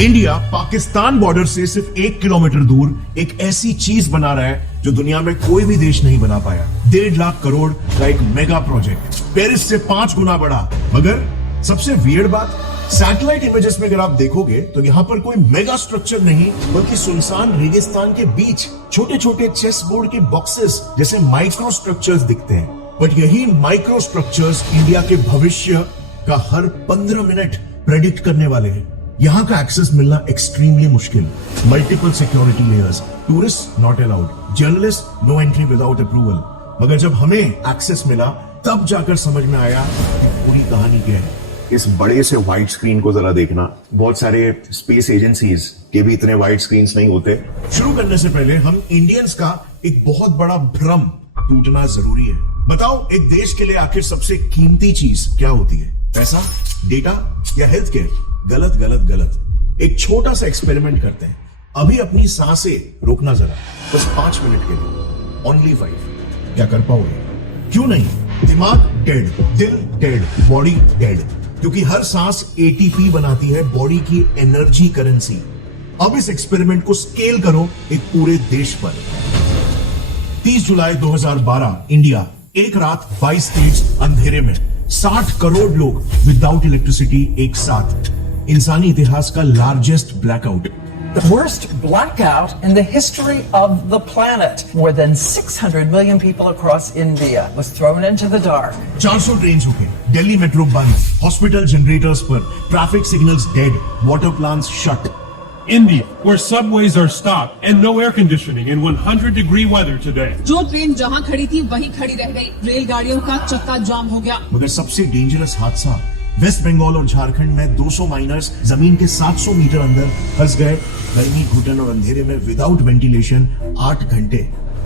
India Pakistan border से सिर्फ 1 kilometre दूर एक ऐसी चीज बना रहा है जो दुनिया में कोई भी देश नहीं बना पाया। 1.5 लाख करोड़ का एक मेगा प्रोजेक्ट, पेरिस से 5 गुना बड़ा। मगर सबसे वियर्ड बात, सैटेलाइट इमेजेस में अगर आप देखोगे तो यहाँ पर कोई मेगा स्ट्रक्चर नहीं, बल्कि सुनसान रेगिस्तान के बीच छोटे छोटे चेस बोर्ड के बॉक्सेस जैसे माइक्रो स्ट्रक्चर्स दिखते हैं। बट यही माइक्रो स्ट्रक्चर्स इंडिया के भविष्य का हर 15 मिनट प्रेडिक्ट करने वाले हैं। यहाँ का एक्सेस मिलना एक्सट्रीमली मुश्किल, multiple security layers, tourist not allowed, journalist no entry without approval. मगर जब हमें एक्सेस मिला तब जाकर समझ में आया कि पूरी कहानी क्या है। इस बड़े से वाइड स्क्रीन को जरा देखना, बहुत सारे स्पेस एजेंसीज के भी इतने वाइड स्क्रीन्स नहीं होते। शुरू करने से पहले हम इंडियंस का एक बहुत बड़ा भ्रम टूटना जरूरी है। बताओ, एक देश के लिए आखिर सबसे कीमती चीज क्या होती है? पैसा, डेटा या हेल्थ केयर? गलत गलत गलत। एक छोटा सा एक्सपेरिमेंट करते हैं। अभी अपनी सांसें रोकना जरा, बस 5 मिनट के लिए, ओनली 5। क्या कर पाओगे? क्यों नहीं? दिमाग डेड, दिल डेड, बॉडी डेड, क्योंकि हर सांस एटीपी बनाती है, बॉडी की एनर्जी करेंसी। अब इस एक्सपेरिमेंट को स्केल करो एक पूरे देश पर। 30 जुलाई 2012 इंडिया, एक रात 22 स्टेट्स अंधेरे में, 60 करोड़ लोग विदाउट इलेक्ट्रिसिटी एक साथ। इंसानी इतिहास का largest blackout, the worst blackout in the history of the planet. More than 600 million people across India was thrown into the dark. 400 train रुके, दिल्ली मेट्रो बंद, हॉस्पिटल जनरेटर्स पर, traffic signals dead, water plants shut. India, where subways are stopped and no air conditioning in 100-degree weather today. जो train जहां खड़ी थी वहीं खड़ी रह गई, रेलगाड़ियों का चक्का जाम हो गया। मगर सबसे डेंजरस हादसा, वेस्ट बंगाल और झारखंड में 200 माइनर्स जमीन के 700 मीटर अंदर फंस गए, गर्मी, घुटन और अंधेरे में विदाउट वेंटिलेशन 8 घंटे।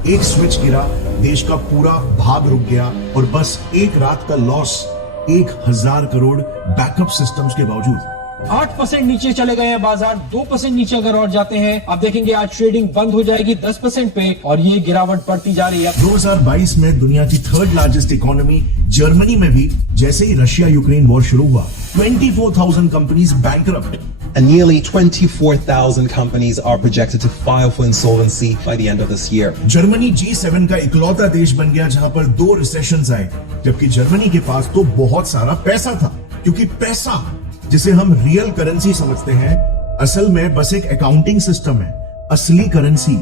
एक स्विच गिरा, देश का पूरा भाग रुक गया, और बस एक रात का लॉस 1000 करोड़ बैकअप सिस्टम्स के बावजूद। 8% नीचे चले गए हैं बाजार, 2% नीचे अगर और जाते हैं, आप देखेंगे आज ट्रेडिंग बंद हो जाएगी 10% पे, और ये गिरावट बढ़ती जा रही है। 2022 में दुनिया की 3rd लार्जेस्ट इकोनॉमी जर्मनी में भी जैसे ही रशिया यूक्रेन वॉर शुरू हुआ, 24,000 companies bankrupt. And nearly 24,000 companies are projected to file for insolvency by the end of this year. Germany G7 का इकलौता देश बन गया जहां पर 2 रिसेशंस आए, जबकि जर्मनी के पास तो बहुत सारा पैसा था। क्योंकि पैसा, जिसे हम रियल करेंसी समझते हैं, असल में बस एक अकाउंटिंग सिस्टम है। असली करेंसी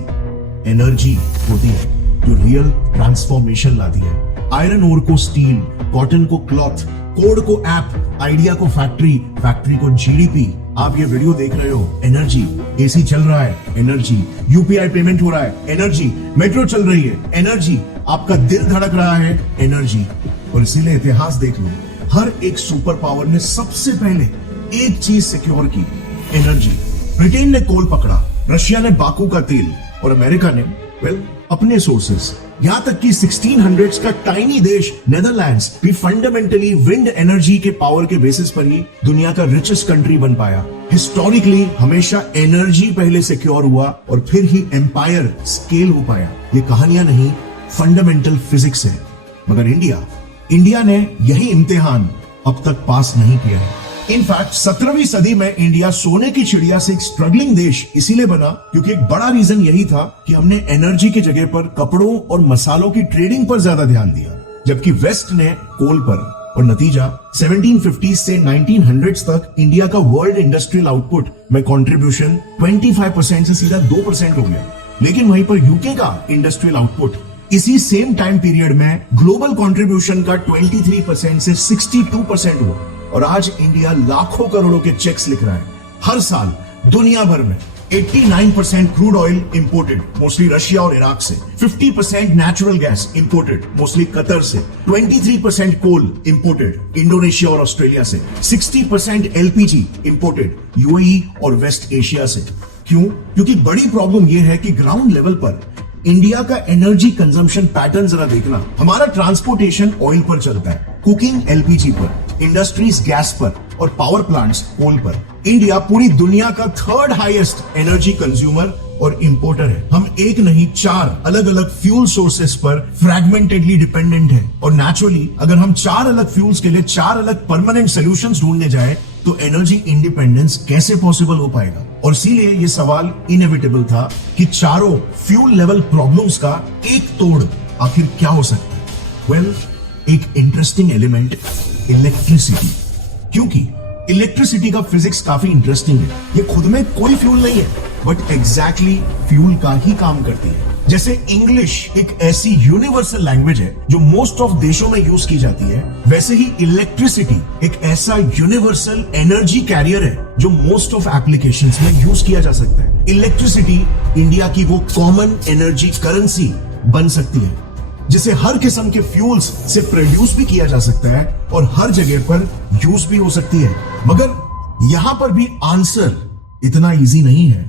एनर्जी होती है, जो रियल ट्रांसफॉर्मेशन लाती है। आयरन ओर को स्टील, कॉटन को क्लॉथ, कोड को ऐप, आइडिया को फैक्ट्री, फैक्ट्री को जीडीपी। आप ये वीडियो देख रहे हो, एनर्जी। एसी चल रहा है, एनर्जी। यूपीआई पेमेंट हो रहा है, एनर्जी। मेट्रो चल रही है, एनर्जी। आपका दिल धड़क रहा है, एनर्जी। और इसीलिए इतिहास देख लो, हर एक सुपर पावर ने सबसे पहले एक चीज सिक्योर की, एनर्जी। ब्रिटेन ने कोल पकड़ा, रशिया ने बाकू का तेल, और अमेरिका ने अपने सोर्सेस। यहां तक कि 1600s का टाइनी देश नेदरलैंड्स भी फंडामेंटली विंड एनर्जी के पावर के बेसिस पर ही दुनिया का रिचेस्ट कंट्री बन पाया। हिस्टोरिकली हमेशा एनर्जी पहले सिक्योर हुआ और फिर ही एम्पायर स्केल हो पाया। ये कहानियां नहीं, फंडामेंटल फिजिक्स है। मगर इंडिया ने यही इम्तिहान अब तक पास नहीं किया है। इनफैक्ट 17वीं सदी में इंडिया सोने की चिड़िया से एक स्ट्रगलिंग देश इसीलिए बना क्योंकि एक बड़ा रीजन यही था कि हमने एनर्जी की जगह पर कपड़ों और मसालों की ट्रेडिंग पर ज्यादा ध्यान दिया, जबकि वेस्ट ने कोल पर। और नतीजा, 1750 से 1900s तक इंडिया का वर्ल्ड इंडस्ट्रियल आउटपुट में कंट्रीब्यूशन 25% से सीधा 2% हो गया। लेकिन वहीं पर यूके का इंडस्ट्रियल आउटपुट इसी सेम टाइम पीरियड में ग्लोबल कंट्रीब्यूशन का 23% से 62% हुआ। और आज इंडिया लाखों करोड़ों के चेक्स लिख रहा है हर साल दुनिया भर में। 89% crude oil imported, mostly Russia और इराक से। 50% natural gas imported, mostly Qatar से। 23% कोल इंपोर्टेड, इंडोनेशिया और ऑस्ट्रेलिया से। 60% एलपीजी इंपोर्टेड, यूएई और वेस्ट एशिया से। क्यों? क्योंकि बड़ी प्रॉब्लम यह है कि ग्राउंड लेवल पर इंडिया का एनर्जी कंजम्पशन पैटर्न जरा देखना। हमारा ट्रांसपोर्टेशन ऑयल पर चलता है, कुकिंग एलपीजी पर, इंडस्ट्रीज गैस पर, और पावर प्लांट्स कोल पर। इंडिया पूरी दुनिया का 3rd हाईएस्ट एनर्जी कंज्यूमर और इंपोर्टर है। हम एक नहीं 4 अलग अलग फ्यूल सोर्सेस पर फ्रैगमेंटेडली डिपेंडेंट है। और नेचुरली अगर हम 4 अलग फ्यूल्स के लिए 4 अलग परमानेंट सोल्यूशंस ढूंढने जाए तो एनर्जी इंडिपेंडेंस कैसे पॉसिबल हो पाएगा? और इसीलिए ये सवाल इनएविटेबल था कि चारों फ्यूल लेवल प्रॉब्लम्स का एक तोड़ आखिर क्या हो सकता है? वेल, एक इंटरेस्टिंग एलिमेंट इलेक्ट्रिसिटी, क्योंकि इलेक्ट्रिसिटी का फिजिक्स काफी इंटरेस्टिंग है। ये खुद में कोई फ्यूल नहीं है, बट एग्जैक्टली फ्यूल का ही काम करती है। जैसे इंग्लिश एक ऐसी यूनिवर्सल लैंग्वेज है जो मोस्ट ऑफ देशों में यूज की जाती है, वैसे ही इलेक्ट्रिसिटी एक ऐसा यूनिवर्सल एनर्जी कैरियर है जो मोस्ट ऑफ एप्लीकेशंस में यूज किया जा सकता है। इलेक्ट्रिसिटी इंडिया की वो कॉमन एनर्जी करेंसी बन सकती है जिसे हर किस्म के फ्यूल्स से प्रोड्यूस भी किया जा सकता है और हर जगह पर यूज भी हो सकती है। मगर यहां पर भी आंसर इतना इजी नहीं है।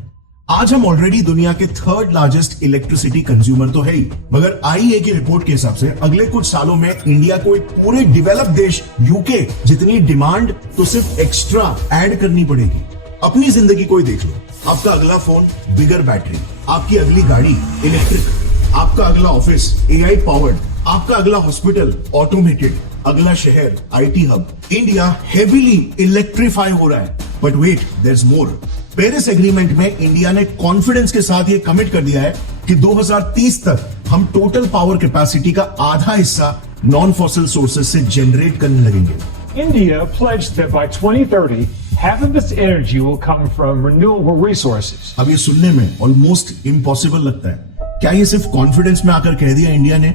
आज हम ऑलरेडी दुनिया के थर्ड लार्जेस्ट इलेक्ट्रिसिटी कंज्यूमर तो है ही, मगर आईईए की रिपोर्ट के हिसाब से अगले कुछ सालों में इंडिया को एक पूरे डेवलप देश यूके जितनी डिमांड तो सिर्फ एक्स्ट्रा ऐड करनी पड़ेगी। अपनी जिंदगी को ही देख लो, आपका अगला फोन बिगर बैटरी, आपकी अगली गाड़ी इलेक्ट्रिक, आपका अगला ऑफिस एआई पावर्ड, आपका अगला हॉस्पिटल ऑटोमेटेड, अगला शहर IT hub. India heavily electrify हो रहा है, but wait, there is more. Paris agreement में इंडिया ने कॉन्फिडेंस के साथ ये कमिट कर दिया है कि 2030 तक हम टोटल पावर कैपेसिटी का आधा हिस्सा नॉन फॉसिल सोर्सेज से जनरेट करने लगेंगे। India pledged that by 2030, half of its energy will come from renewable resources. अब ये सुनने में ऑलमोस्ट इम्पॉसिबल लगता है। क्या ये सिर्फ कॉन्फिडेंस में आकर कह दिया इंडिया ने?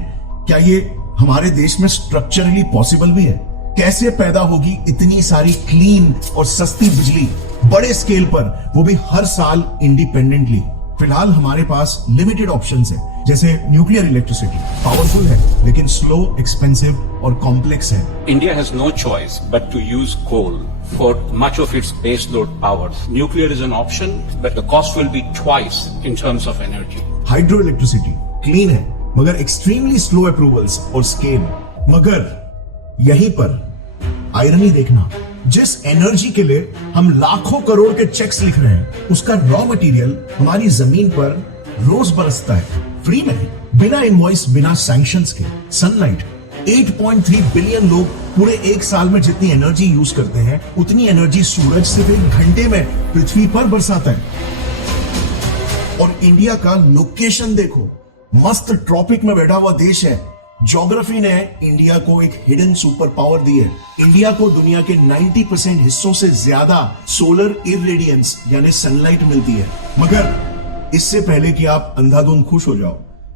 क्या ये हमारे देश में स्ट्रक्चरली पॉसिबल भी है? कैसे पैदा होगी इतनी सारी क्लीन और सस्ती बिजली बड़े स्केल पर, वो भी हर साल इंडिपेंडेंटली? फिलहाल हमारे पास लिमिटेड ऑप्शंस है, जैसे न्यूक्लियर इलेक्ट्रिसिटी पावरफुल है लेकिन स्लो, एक्सपेंसिव और कॉम्प्लेक्स है। India has no choice but to use coal for much of its baseload power. Nuclear is an option, but the cost will be twice in terms of energy. Hydro electricity clean है मगर extremely slow approvals और scale. मगर यहीं पर irony देखना, जिस energy के लिए हम लाखों करोड़ के चेक्स लिख रहे हैं, उसका रॉ मटेरियल हमारी जमीन पर रोज बरसता है फ्री में, बिना इनवॉइस, बिना सैंक्शंस के। सनलाइट 8.3 बिलियन लोग पूरे एक साल में जितनी एनर्जी यूज करते हैं, उतनी एनर्जी सूरज सिर्फ एक घंटे में पृथ्वी पर बरसाता है। और इंडिया का लोकेशन देखो, मस्त ट्रॉपिक में बैठा हुआ देश है। ज्योग्राफी ने इंडिया को एक हिडन सुपर पावर दी है। इंडिया को दुनिया के 90% हिस्सों से ज्यादा सोलर इरेडियंस यानी सनलाइट मिलती है। मगर इससे पहले कि आप अंधाधुंध खुश हो जाओ,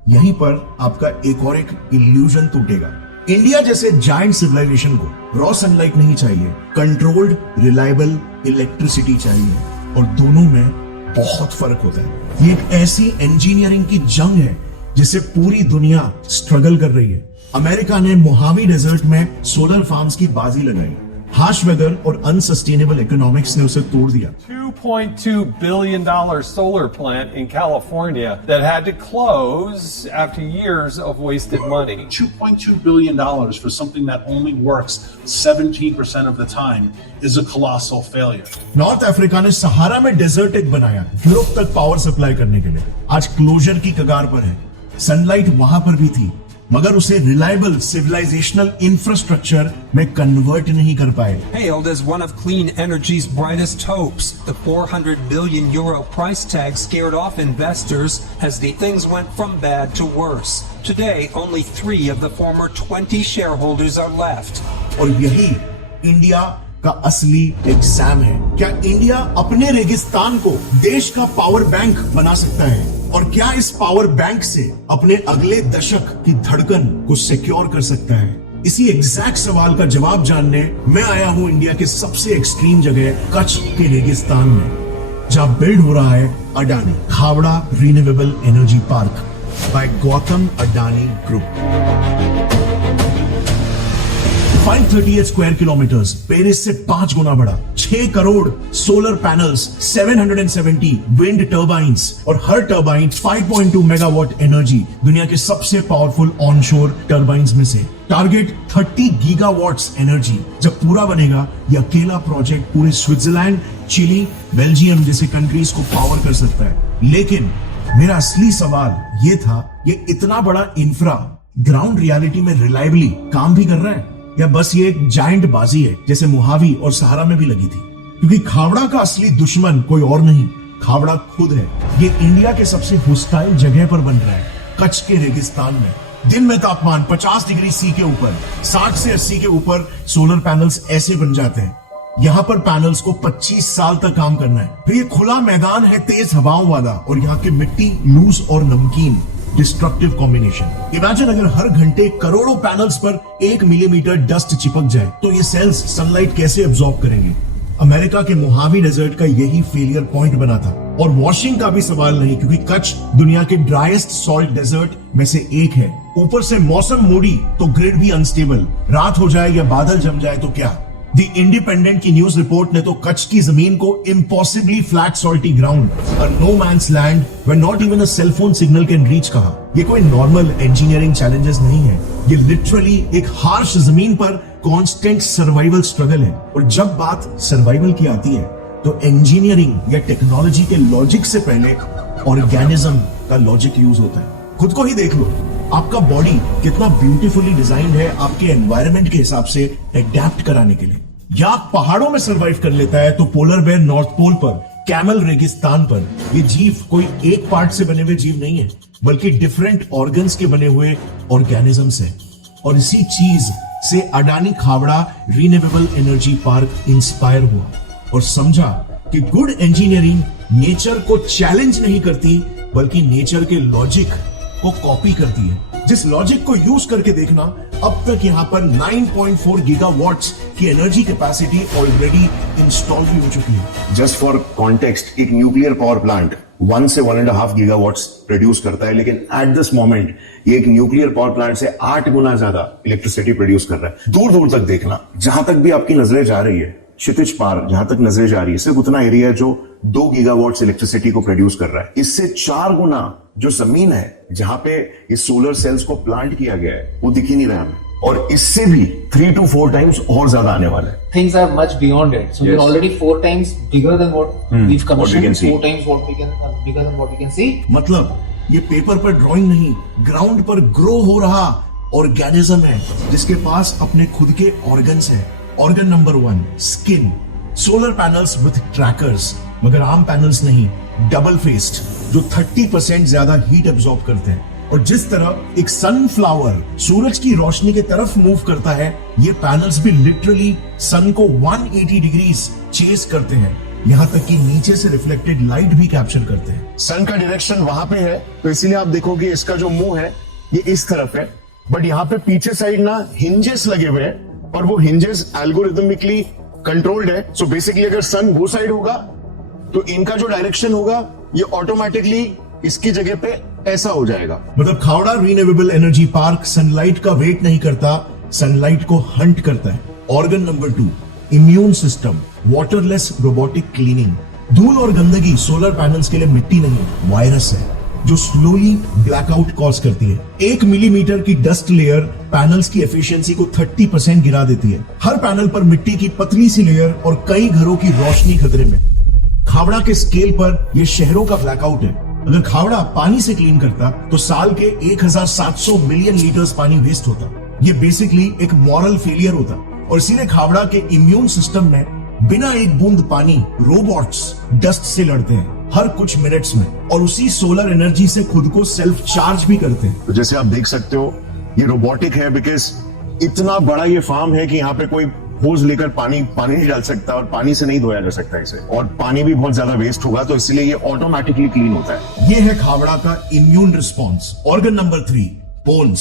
यहीं पर आपका एक इल्यूजन टूटेगा। इंडिया जैसे जायंट सिविलाइजेशन को रॉ सनलाइट नहीं चाहिए, कंट्रोल्ड रिलायबल इलेक्ट्रिसिटी चाहिए, और दोनों में बहुत फर्क होता है। ये एक ऐसी इंजीनियरिंग की जंग है जिसे पूरी दुनिया स्ट्रगल कर रही है। अमेरिका ने मोहावी डेजर्ट में सोलर फार्म्स की बाजी लगाई, हार्श वेदर और अनसस्टेनेबल इकोनॉमिक्स ने उसे तोड़ दिया। $2.2 billion solar plant in California that had to close after years of wasted money. $2.2 billion for something that only works 17% of the time is a colossal failure. North Africa ने सहारा में desert एक बनाया Europe तक power supply करने के लिए, आज closure की कगार पर है। सनलाइट वहां पर भी थी, मगर उसे रिलायबल सिविलाइजेशनल इंफ्रास्ट्रक्चर में कन्वर्ट नहीं कर पाए। Hailed as one of clean energy's brightest hopes, the €400 billion price tag scared off investors as the things went from bad to worse. Today, only 3 of the former 20 shareholders are left. और यही India का असली exam है। क्या India अपने रेगिस्तान को देश का पावर बैंक बना सकता है? और क्या इस पावर बैंक से अपने अगले दशक की धड़कन को सिक्योर कर सकता है? इसी एग्जैक्ट सवाल का जवाब जानने मैं आया हूं इंडिया के सबसे एक्सट्रीम जगह कच्छ के रेगिस्तान में, जहां बिल्ड हो रहा है Adani Khavda renewable energy park by Gautam Adani group. 538 square kilometres, Paris से 5 गुना बड़ा, 6 crore solar panels, 770 wind turbines और हर टर्बाइन 5.2 मेगावाट एनर्जी, दुनिया के सबसे पावरफुल ऑनशोर टर्बाइंस में से। Target 30 gigawatts energy. जब पूरा बनेगा ये अकेला प्रोजेक्ट पूरे स्विट्जरलैंड, चिली, बेल्जियम जैसे कंट्रीज को पावर कर सकता है। लेकिन मेरा असली सवाल ये था, ये इतना बड़ा इंफ्रा ग्राउंड रियलिटी में रिलायबली काम भी कर रहा है, या बस ये एक जायंट बाजी है जैसे मोहावी और सहारा में भी लगी थी? क्योंकि खावड़ा का असली दुश्मन कोई और नहीं, खावड़ा खुद है। ये इंडिया के सबसे होस्टाइल जगह पर बन रहा है, कच्छ के रेगिस्तान में। दिन में तापमान 50 डिग्री सी के ऊपर, 60 से 80 के ऊपर सोलर पैनल्स ऐसे बन जाते हैं। यहाँ पर पैनल्स को 25 साल तक काम करना है। फिर ये खुला मैदान है तेज हवाओं वाला, और यहाँ की मिट्टी लूज और नमकीन, डिस्ट्रक्टिव कॉम्बिनेशन। इमेजिन अगर हर घंटे करोड़ों पैनल्स पर 1 मिलीमीटर डस्ट चिपक जाए तो ये सेल्स सनलाइट कैसे एब्जॉर्ब करेंगे। अमेरिका के मोहावी डेजर्ट का यही फेलियर पॉइंट बना था। और वॉशिंग का भी सवाल नहीं, क्योंकि कच्छ दुनिया के ड्राइएस्ट सॉल्ट डेजर्ट में से एक है। ऊपर से मौसम मोड़ी तो ग्रिड भी अनस्टेबल, रात हो जाए या बादल जम जाए तो क्या। द इंडिपेंडेंट की न्यूज रिपोर्ट ने तो कच्छ की जमीन को impossibly flat salty ground, a no man's land where not even a cell phone signal can reach कहा। ये कोई नॉर्मल इंजीनियरिंग चैलेंजेस नहीं है, ये लिटरली एक हार्श जमीन पर कांस्टेंट सर्वाइवल स्ट्रगल है। और जब बात सर्वाइवल की आती है तो इंजीनियरिंग या टेक्नोलॉजी के लॉजिक से पहले ऑर्गेनिज्म का लॉजिक यूज होता है। खुद को ही देख लो, आपका बॉडी कितना ब्यूटीफुली डिजाइंड है आपके एनवायरनमेंट के हिसाब से एडेप्ट कराने के लिए। या पहाड़ों में सर्वाइव कर लेता है तो पोलर बेयर नॉर्थ पोल पर, कैमल रेगिस्तान पर। ये जीव कोई एक पार्ट से बने हुए जीव नहीं है, बल्कि डिफरेंट ऑर्गन्स के बने हुए ऑर्गेनिजम्स है। और इसी चीज से Adani Khavda renewable energy park inspire हुआ और समझा कि गुड इंजीनियरिंग नेचर को चैलेंज नहीं करती, बल्कि नेचर के लॉजिक को कॉपी करती है। जिस लॉजिक को यूज करके देखना, अब तक यहाँ पर 9.4 गीगावाट्स की एनर्जी कैपेसिटी ऑलरेडी इंस्टॉल भी हो चुकी है। जस्ट फॉर कॉन्टेक्स्ट, एक न्यूक्लियर पावर प्लांट 1 से 1.5 गीगावाट्स प्रोड्यूस करता है, लेकिन एट दिस मोमेंट ये एक न्यूक्लियर पावर प्लांट से 8 गुना ज्यादा इलेक्ट्रिसिटी प्रोड्यूस कर रहा है। दूर दूर तक देखना, जहां तक भी आपकी नजरें जा रही है, क्षितिज पार जहां तक नजरें जा रही है, सिर्फ उतना एरिया है जो 2 गीगावाट्स इलेक्ट्रिसिटी को प्रोड्यूस कर रहा है। इससे 4 गुना जो जमीन है जहां पे इस सोलर सेल्स को प्लांट किया गया है, वो दिख ही नहीं रहा हमें। और इससे भी 3 to 4 टाइम्स और ज्यादा आने वाला है। Things are much beyond it. So we're already 4 times bigger than what we've commissioned. 4 times what we can bigger than what we can see. मतलब ये पेपर पर ड्राइंग नहीं, ग्राउंड पर ग्रो हो रहा ऑर्गेनिज्म है, जिसके पास अपने खुद के ऑर्गन्स हैं। Organ number 1, skin. Solar panels with trackers, मगर आम पैनल्स नहीं, डबल फेस्ड, जो 30% ज्यादा हीट एब्जॉर्ब करते हैं। और जिस तरह एक सनफ्लावर सूरज की रोशनी की तरफ मूव करता है, ये पैनल्स भी लिटरली सन को 180 डिग्रीज चेस करते हैं। यहाँ तक कि नीचे से रिफ्लेक्टेड लाइट भी कैप्चर करते हैं। सन का डायरेक्शन वहां पे है, तो इसीलिए आप देखोगे इसका जो मुंह है ये इस तरफ है, बट यहाँ पे पीछे साइड ना हिंजेस लगे हुए हैं, और वो हिंजेस एल्गोरिथमिकली कंट्रोल्ड है। सो बेसिकली अगर सन वो साइड होगा तो इनका जो डायरेक्शन होगा ये ऑटोमेटिकली इसकी जगह पे ऐसा हो जाएगा। मतलब Khavda renewable energy park sunlight का वेट नहीं करता, सनलाइट को हंट करता है। Organ number 2, immune system, waterless robotic cleaning. धूल और गंदगी सोलर पैनल्स के लिए मिट्टी नहीं, वायरस है जो स्लोली ब्लैकआउट कॉज करती है। 1 मिलीमीटर की डस्ट लेयर पैनल्स की एफिशिएंसी को 30% गिरा देती है। हर पैनल पर मिट्टी की पतली सी लेयर और कई घरों की रोशनी खतरे में। खावड़ा के स्केल पर यह शहरों का ब्लैकआउट है। अगर खावड़ा पानी से क्लीन करता तो साल के 1700 मिलियन लीटर्स पानी वेस्ट होता। ये बेसिकली एक मॉरल फेलियर होता। और इसीलिए खावड़ा के इम्यून सिस्टम में बिना एक बूंद पानी रोबोट्स डस्ट से लड़ते हैं हर कुछ मिनट्स में, और उसी सोलर एनर्जी से खुद को सेल्फ चार्ज भी करते हैं। तो जैसे आप देख सकते हो ये रोबोटिक है, बिकॉज इतना बड़ा ये फार्म है कि यहाँ पे कोई होज लेकर पानी नहीं डाल सकता, और पानी से नहीं धोया जा सकता इसे, और पानी भी बहुत ज्यादा वेस्ट होगा, तो इसलिए ये ऑटोमेटिकली क्लीन होता है। ये है खावड़ा का immune response. Organ number 3, bones,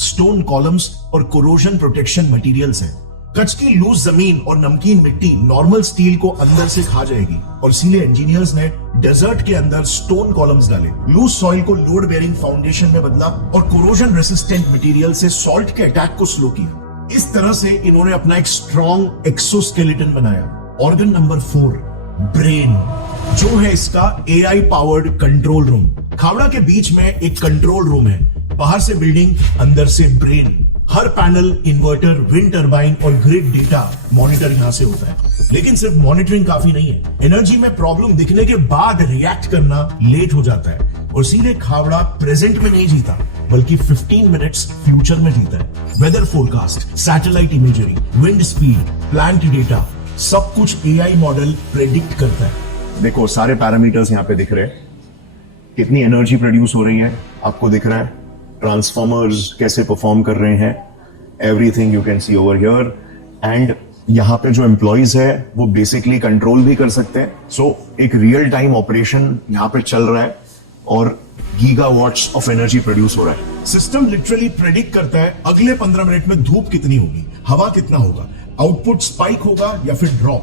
stone columns और कोरोजन प्रोटेक्शन मटेरियल्स हैं। कच्छ की लूज जमीन और नमकीन मिट्टी नॉर्मल स्टील को अंदर से खा जाएगी, और इसीलिए इंजीनियर्स ने डेजर्ट के अंदर स्टोन कॉलम्स डाले, लूज सॉइल को लोड बेयरिंग फाउंडेशन में बदला, और कोरोजन रेसिस्टेंट मटेरियल से सॉल्ट के अटैक को स्लो किया। इस तरह से इन्होंने अपना एक स्ट्रॉन्ग एक्सोस्केलेटन बनाया। ऑर्गन नंबर 4, ब्रेन, जो है इसका AI powered control room. Khavda के बीच में एक कंट्रोल रूम है, बाहर से बिल्डिंग, अंदर से ब्रेन। हर पैनल, इन्वर्टर, विंड टरबाइन और ग्रिड डेटा मॉनिटर यहां से होता है। लेकिन सिर्फ मॉनिटरिंग काफी नहीं है, एनर्जी में प्रॉब्लम दिखने के बाद रिएक्ट करना लेट हो जाता है। और सीधे खावड़ा प्रेजेंट में नहीं जीता, बल्कि 15 मिनट्स फ्यूचर में जीता है। Weather forecast, satellite imagery, wind speed, plant data, सब कुछ एआई मॉडल प्रेडिक्ट करता है। देखो सारे पैरामीटर्स यहाँ पे दिख रहे हैं, कितनी एनर्जी प्रोड्यूस हो रही है आपको दिख रहा है, ट्रांसफॉर्मर्स कैसे परफॉर्म कर रहे हैं, everything you can see over here. And यहाँ पे जो एम्प्लॉइज है वो बेसिकली कंट्रोल भी कर सकते हैं। सो एक रियल टाइम ऑपरेशन यहाँ पे चल रहा है और गीगावाट्स ऑफ एनर्जी प्रोड्यूस हो रहा है। सिस्टम लिटरली प्रेडिक्ट करता है अगले 15 मिनट में धूप कितनी होगी, हवा कितना होगा, आउटपुट स्पाइक होगा या फिर ड्रॉप।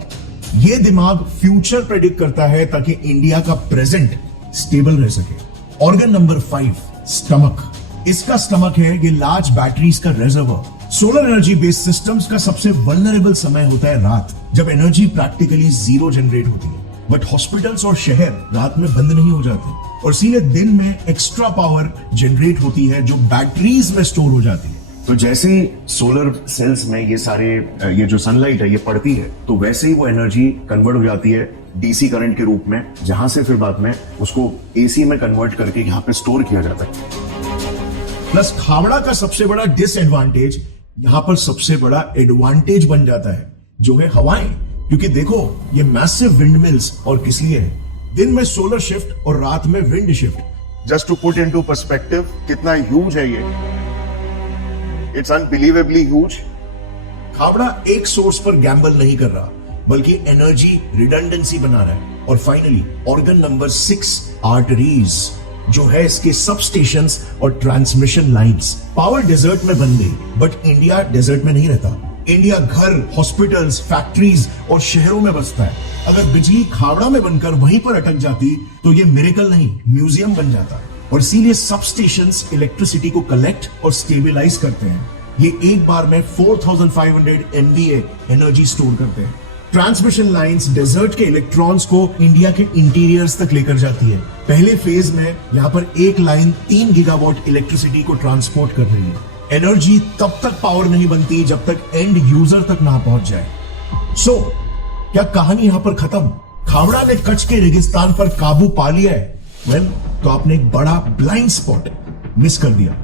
ये दिमाग फ्यूचर प्रेडिक्ट करता है ताकि इंडिया का प्रेजेंट स्टेबल रह सके। Organ number 5, stomach. इसका स्टमक है ये लार्ज बैटरीज का reservoir. Solar energy based systems का सबसे वल्नरेबल समय होता है रात, जब एनर्जी प्रैक्टिकली जीरो जनरेट होती है। बट हॉस्पिटल्स और शहर रात में बंद नहीं हो जाते और सीधे दिन में एक्स्ट्रा पावर जनरेट होती है जो बैटरीज में स्टोर हो जाती है। तो जैसे ही सोलर सेल्स में ये जो सनलाइट है ये पड़ती है, तो वैसे ही वो एनर्जी कन्वर्ट हो जाती है डीसी करंट के रूप में, जहां से फिर बाद में उसको एसी में कन्वर्ट करके यहाँ पे स्टोर किया जाता है। प्लस खावड़ा का सबसे बड़ा डिसएडवांटेज यहां पर सबसे बड़ा एडवांटेज बन जाता है, जो है हवाएं। क्योंकि देखो ये मैसिव विंड मिल्स और किस लिए है, दिन में सोलर शिफ्ट और रात में wind shift. Just to put into perspective कितना ह्यूज है ये, इट्स अनबिलीवेबली ह्यूज। खावड़ा एक सोर्स पर गैम्बल नहीं कर रहा, बल्कि एनर्जी रिडंडेंसी बना रहा है। और फाइनली ऑर्गन नंबर 6, आर्टरीज, जो है इसके सब स्टेशंस और ट्रांसमिशन लाइंस। पावर डेजर्ट में बन गई, बट इंडिया डेजर्ट में नहीं रहता। इंडिया घर, हॉस्पिटल्स, फैक्ट्रीज और शहरों में बसता है। अगर बिजली खावड़ा में बनकर वहीं पर अटक जाती तो ये मिरेकल नहीं, म्यूजियम बन जाता। और इसीलिए सब स्टेशंस इलेक्ट्रिसिटी को कलेक्ट और स्टेबलाइज करते हैं। ये एक बार में 4500 MVA एनर्जी स्टोर करते हैं। ट्रांसमिशन लाइंस डेजर्ट के इलेक्ट्रॉन्स को इंडिया के इंटीरियर्स तक लेकर जाती है। पहले फेज में यहाँ पर एक लाइन 3 गीगावाट इलेक्ट्रिसिटी को ट्रांसपोर्ट कर रही है। एनर्जी तब तक पावर नहीं बनती जब तक एंड यूजर तक ना पहुंच जाए। सो क्या कहानी यहां पर खत्म? खावड़ा ने कच्छ के रेगिस्तान पर काबू पा लिया है? वेल, तो आपने एक बड़ा ब्लाइंड स्पॉट मिस कर दिया।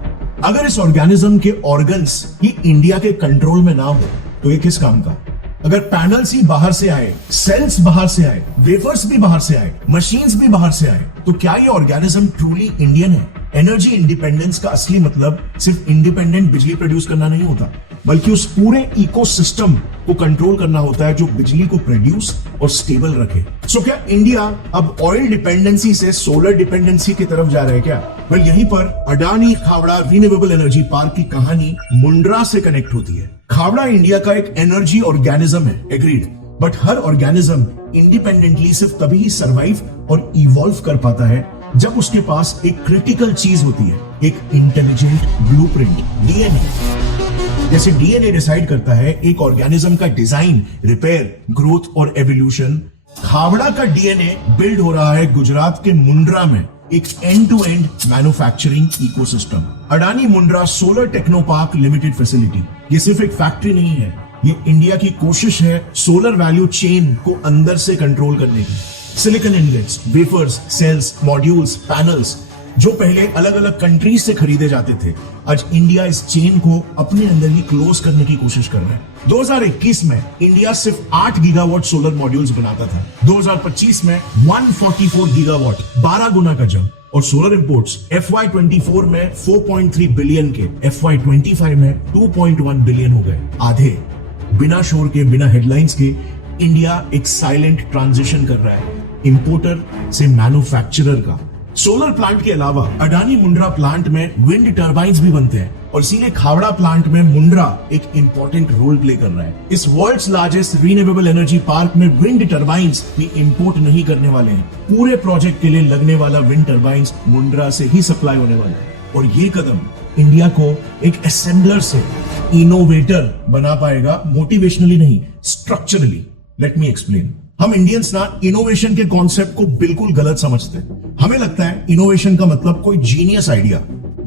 अगर इस ऑर्गेनिज्म के ऑर्गन्स ही इंडिया के कंट्रोल में ना हो तो ये किस काम का? अगर पैनल्स ही बाहर से आए, सेल्स बाहर से आए, वेफर्स भी बाहर से आए, मशीन्स भी बाहर से आए, तो क्या ये ऑर्गेनिज्म ट्रूली इंडियन है? एनर्जी इंडिपेंडेंस का असली मतलब सिर्फ इंडिपेंडेंट बिजली प्रोड्यूस करना नहीं होता, बल्कि उस पूरे इकोसिस्टम को कंट्रोल करना होता है जो बिजली को प्रोड्यूस और स्टेबल रखे। सो क्या इंडिया अब ऑयल डिपेंडेंसी से सोलर डिपेंडेंसी की तरफ जा रहा है क्या? वेल, यहीं पर Adani Khavda renewable energy park की कहानी मुंड्रा से कनेक्ट होती है। खावड़ा इंडिया का एक एनर्जी ऑर्गेनिज्म है, agreed, but her organism independently सिर्फ तभी ही सर्वाइव और इवॉल्व कर पाता है जब उसके पास एक क्रिटिकल चीज होती है, एक इंटेलिजेंट ब्लूप्रिंट, डीएनए। जैसे डीएनए डिसाइड करता है एक ऑर्गेनिज्म का डिजाइन, रिपेयर, ग्रोथ और एवोल्यूशन, खावड़ा का डीएनए बिल्ड हो रहा है गुजरात के मुंड्रा में एक end to end manufacturing ecosystem. Adani Mundra solar techno park limited facility ये सिर्फ एक फैक्ट्री नहीं है, ये इंडिया की कोशिश है सोलर वैल्यू चेन को अंदर से कंट्रोल करने की। Silicon ingots, wafers, cells, modules, panels जो पहले अलग अलग कंट्रीज से खरीदे जाते थे, आज इंडिया इस चेन को अपने अंदर ही क्लोज करने की कोशिश कर रहा है। 2021 में इंडिया सिर्फ 8 गीगावाट सोलर मॉड्यूल्स बनाता था। 2025 में 144 गीगावाट, 12 गुना का जंप। और सोलर इंपोर्ट्स FY24 में 4.3 बिलियन के, FY25 में 2.1 बिलियन हो गए। आधे बिना शोर के, बिना हेडलाइंस के इंडिया एक साइलेंट ट्रांजिशन कर रहा है इंपोर्टर से मैन्युफैक्चरर का। सोलर प्लांट के अलावा अडानी मुंड्रा प्लांट में विंड टर्बाइन्स भी बनते हैं और इसीलिए खावड़ा प्लांट में मुंड्रा एक इंपॉर्टेंट रोल प्ले कर रहा है। इस world's largest renewable energy park में विंड टर्बाइन्स भी इंपोर्ट नहीं करने वाले हैं। पूरे प्रोजेक्ट के लिए लगने वाला विंड टर्बाइन्स मुंड्रा से ही सप्लाई होने वाला है। और ये कदम इंडिया को एक असेंबलर से इनोवेटर बना पाएगा, मोटिवेशनली नहीं, स्ट्रक्चरली। Let me explain. हम इंडियंस ना इनोवेशन के कॉन्सेप्ट को बिल्कुल गलत समझते हैं। हमें लगता है इनोवेशन का मतलब कोई जीनियस आइडिया,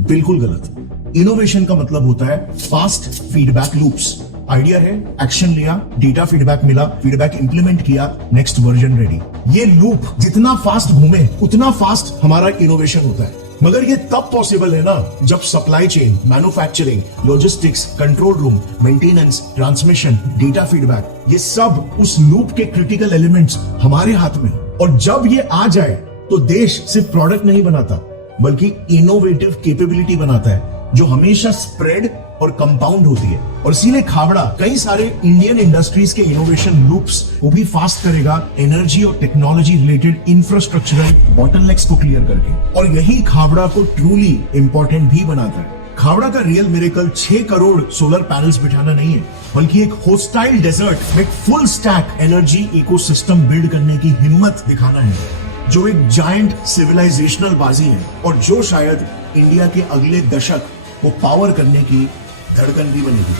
बिल्कुल गलत। इनोवेशन का मतलब होता है फास्ट फीडबैक लूप्स। आइडिया है, एक्शन लिया, डेटा फीडबैक मिला, फीडबैक इंप्लीमेंट किया, नेक्स्ट वर्जन रेडी। ये लूप जितना फास्ट घूमे उतना फास्ट हमारा इनोवेशन होता है। मगर ये तब पॉसिबल है ना जब supply chain, manufacturing, logistics, control room, maintenance, transmission, data feedback, ये सब उस लूप के क्रिटिकल एलिमेंट्स हमारे हाथ में। और जब ये आ जाए तो देश सिर्फ प्रोडक्ट नहीं बनाता बल्कि इनोवेटिव कैपेबिलिटी बनाता है जो हमेशा स्प्रेड और कंपाउंड होती है। और इसीलिए खावड़ा कई सारे इंडियन इंडस्ट्रीज के इनोवेशन लूप्स को भी फास्ट करेगा, एनर्जी और टेक्नोलॉजी रिलेटेड इंफ्रास्ट्रक्चरल बॉटलनेक्स को क्लियर करके। और यही खावड़ा को ट्रूली इंपॉर्टेंट भी बनाता है। खावड़ा का real miracle 6 crore solar panels बिठाना नहीं है, बल्कि एक होस्टाइल डेजर्ट में एक full stack energy ecosystem build करने की हिम्मत दिखाना है, जो एक जायंट सिविलाइजेशनल बाजी है और जो शायद इंडिया के अगले दशक को पावर करने की धड़कन भी बनेगी।